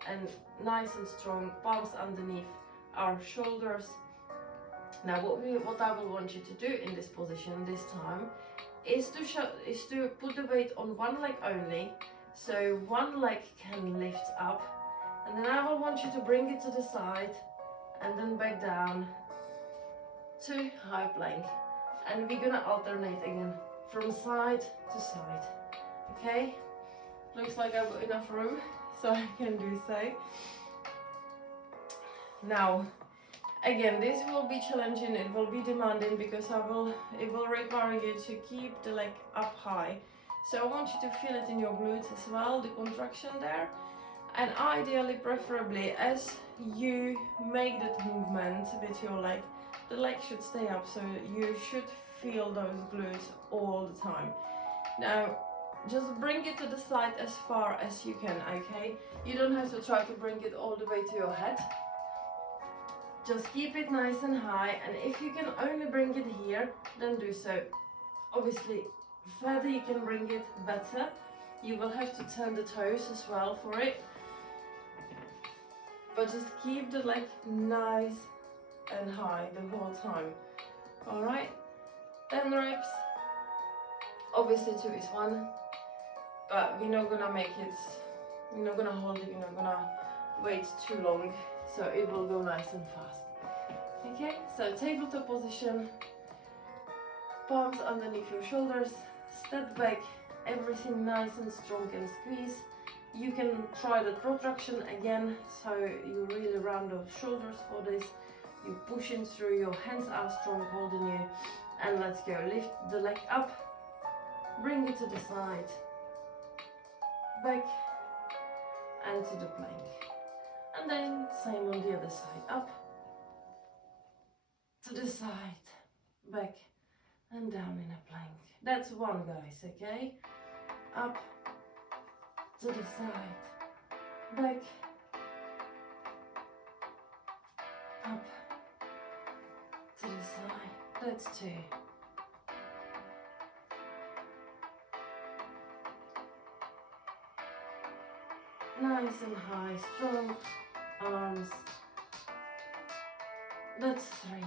and nice and strong, palms underneath our shoulders. Now what I will want you to do in this position this time is to put the weight on one leg only. So one leg can lift up. And then I will want you to bring it to the side and then back down to high plank. And we're gonna alternate again from side to side. Okay? Looks like I've got enough room, so I can do so. Now, again, this will be challenging, it will be demanding because it will require you to keep the leg up high. So I want you to feel it in your glutes as well, the contraction there. And ideally, preferably, as you make that movement with your leg, the leg should stay up, so you should feel those glutes all the time. Now, just bring it to the side as far as you can, okay? You don't have to try to bring it all the way to your head. Just keep it nice and high, and if you can only bring it here, then do so. Obviously, further you can bring it, better. You will have to turn the toes as well for it. But just keep the leg nice and high the whole time. Alright? 10 reps. Obviously 2 is 1. But we're not gonna make it, we're not gonna hold it, we're not gonna wait too long. So it will go nice and fast. Okay? So tabletop position. Palms underneath your shoulders. Step back. Everything nice and strong and squeeze. You can try the protraction again, so you really round those shoulders for this. You pushing through, your hands are strong holding you. And let's go, lift the leg up, bring it to the side, back and to the plank. And then same on the other side, up, to the side, back and down in a plank. That's one, guys, okay? Up, to the side, back, up, to the side. That's 2. Nice and high, strong arms. That's 3.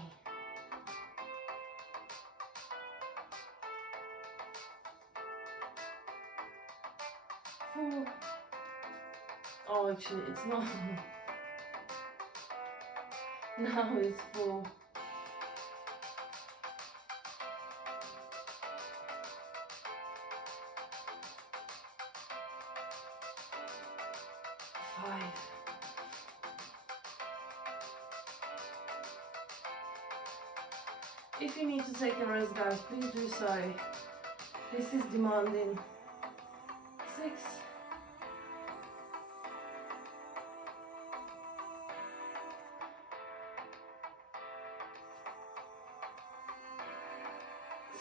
4. Oh, actually, it's not. Now it's 4. 5. If you need to take a rest, guys, please do so. This is demanding. 6.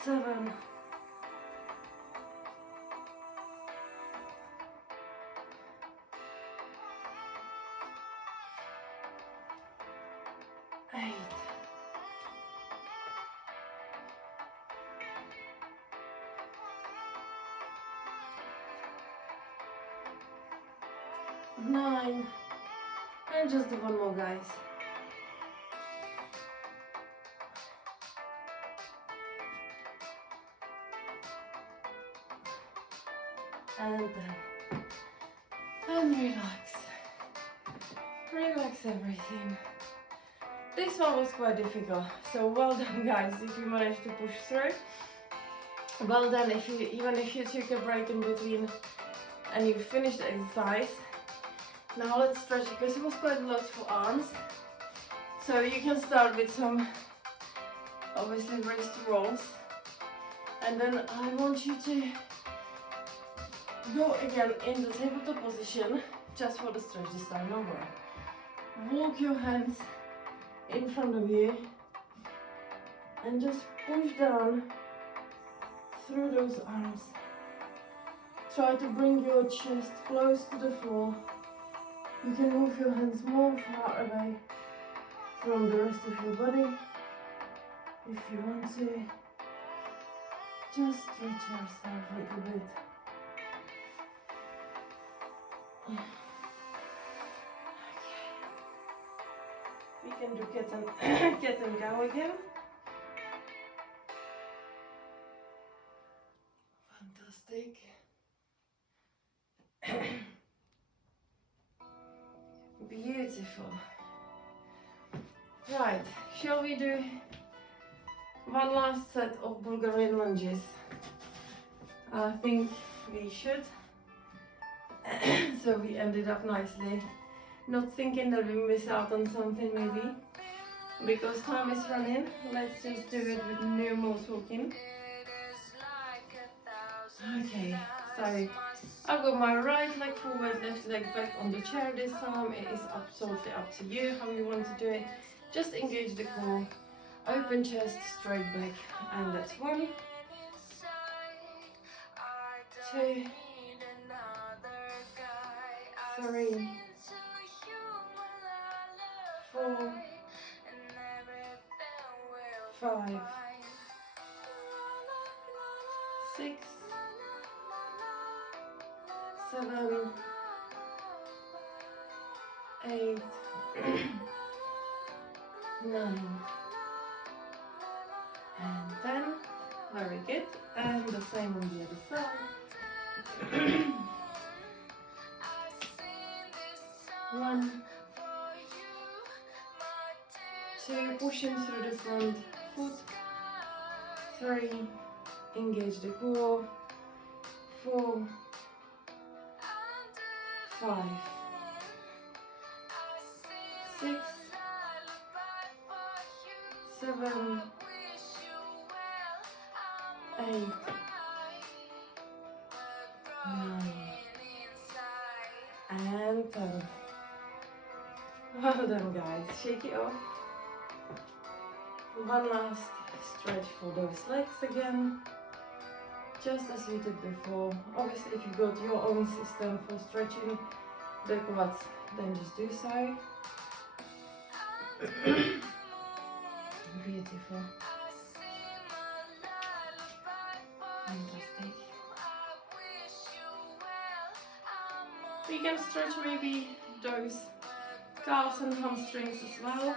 7, 8, 9, and just do one more, guys. And 10. And relax. Relax everything. This one was quite difficult, so well done, guys, if you managed to push through. Well done if you, even if you took a break in between and you finished the exercise. Now let's stretch, because it was quite a lot for arms. So you can start with some, obviously, wrist rolls. And then I want you to go again in the tabletop position, just for the stretch this time, don't worry. Walk your hands in front of you and just push down through those arms. Try to bring your chest close to the floor. You can move your hands more far away from the rest of your body if you want to. Just stretch yourself a little bit. Okay. We can do get and go again. Fantastic. Beautiful. Right, shall we do one last set of Bulgarian lunges? I think we should. So we ended up nicely. Not thinking that we miss out on something maybe. Because time is running, let's just do it with no more talking. Okay, so I've got my right leg forward, left leg back on the chair this time. It is absolutely up to you how you want to do it. Just engage the core, open chest, straight back, and that's 1, 2, 3, 4, 5, 6, 7, 8, 9, and 10. Very good. And the same on the other side. 1, 2, pushing through the front foot. 3, engage the core. 4, 5, 6, 7, 8, 9, and 10. Well done, guys. Shake it off. One last stretch for those legs again, just as we did before. Obviously, if you've got your own system for stretching the quads, then just do so. Beautiful. Fantastic. We can stretch maybe those calves and hamstrings as well.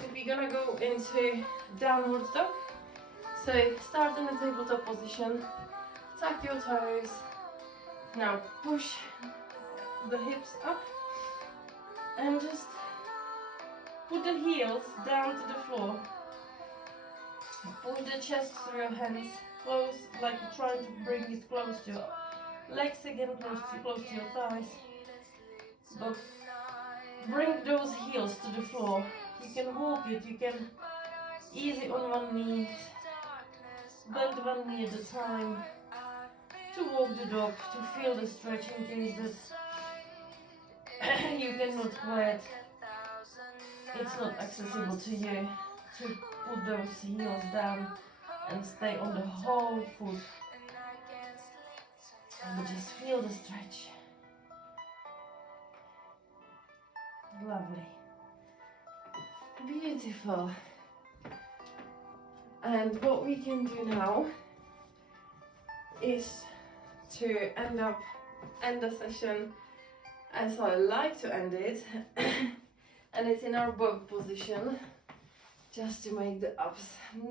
If we're gonna go into downward dog, so start in the tabletop position, tuck your toes, now push the hips up and just put the heels down to the floor. Push the chest through your hands, close, like trying to bring it close to your legs again, close to your thighs. But bring those heels to the floor. You can walk it, you can easy on one knee, bend one knee at a time, to walk the dog, to feel the stretch in case that you cannot quite, it's not accessible to you to put those heels down and stay on the whole foot. And just feel the stretch. Lovely. Beautiful. And what we can do now is to end the session as I like to end it. And it's in our boat position, just to make the abs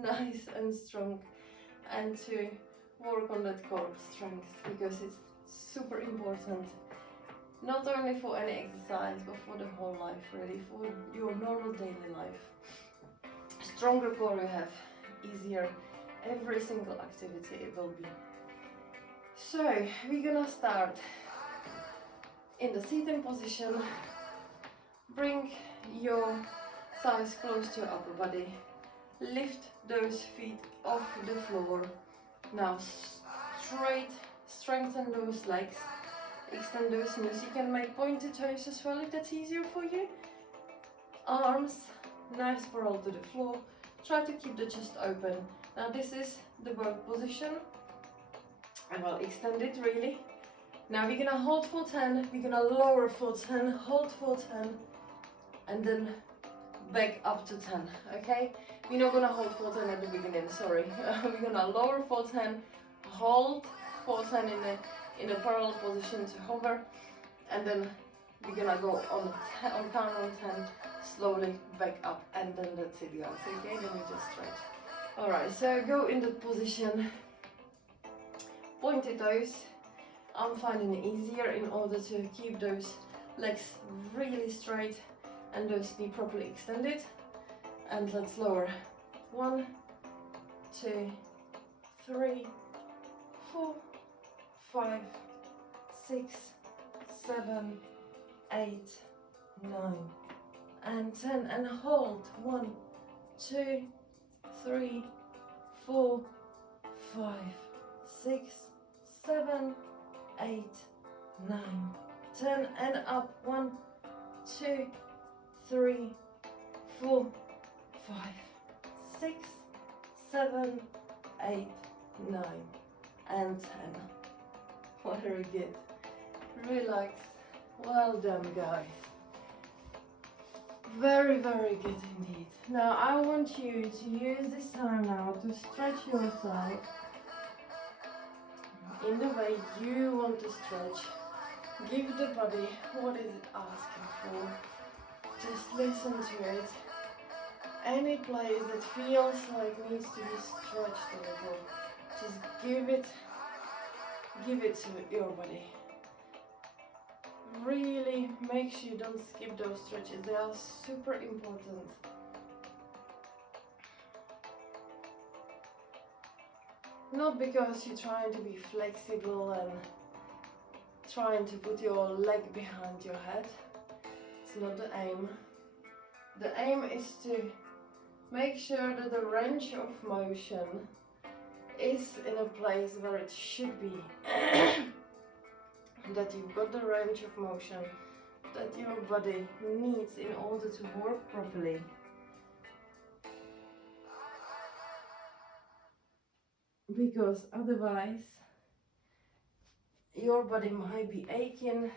nice and strong and to work on that core strength, because it's super important, not only for any exercise but for the whole life, really, for your normal daily life. Stronger core you have, easier every single activity it will be. So we're gonna start in the seated position. Bring your thighs close to your upper body. Lift those feet off the floor. Now straight, strengthen those legs. Extend those knees. You can make pointed toes as well if that's easier for you. Arms, nice parallel to the floor. Try to keep the chest open. Now this is the boat position. I will extend it really. Now we're gonna hold for 10, we're gonna lower for 10, hold for 10, and then back up to 10, okay? We're not gonna hold for 10 at the beginning, sorry. We're gonna lower for 10, hold for 10 in a parallel position to hover, and then we're gonna go on count on 10, slowly back up, and then that's it, guys, okay? Then we just stretch. Alright, so go in that position, pointed toes. I'm finding it easier in order to keep those legs really straight and those feet properly extended. And let's lower. 1, 2, 3, 4, 5, 6, 7, 8, 9, and 10. And hold. 1, 2, 3, 4, 5, 6, 7, 8, 9, 10, and up. 1, 2, 3, 4, 5, 6, 7, 8, 9, and 10. Very good. Relax. Well done, guys. Very, very good indeed. Now I want you to use this time now to stretch yourself in the way you want to stretch. Give the body what it is asking for. Just listen to it. Any place that feels like needs to be stretched a little, just give it to your body. Really make sure you don't skip those stretches. They are super important. Not because you're trying to be flexible and trying to put your leg behind your head. It's not the aim. The aim is to make sure that the range of motion is in a place where it should be. That you've got the range of motion that your body needs in order to work properly. Because otherwise your body might be aching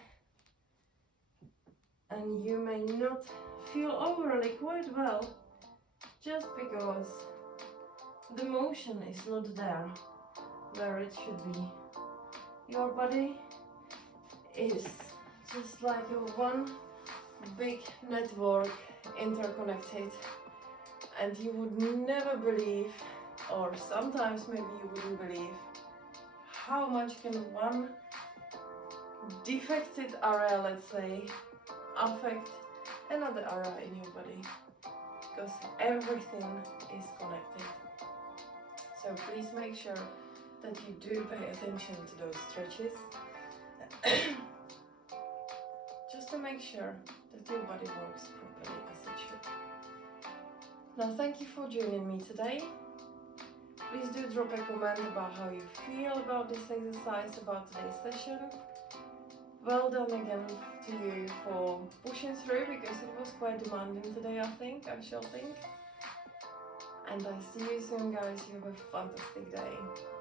and you may not feel overly quite well, just because the motion is not there where it should be. Your body is just like a one big network, interconnected, and you would never believe, or sometimes maybe you wouldn't believe, how much can one defected area, let's say, affect another area in your body, because everything is connected. So please make sure that you do pay attention to those stretches just to make sure that your body works properly as it should. Now thank you for joining me today. Please do drop a comment about how you feel about this exercise, about today's session. Well done again to you for pushing through, because it was quite demanding today, I shall think. And I see you soon, guys. You have a fantastic day.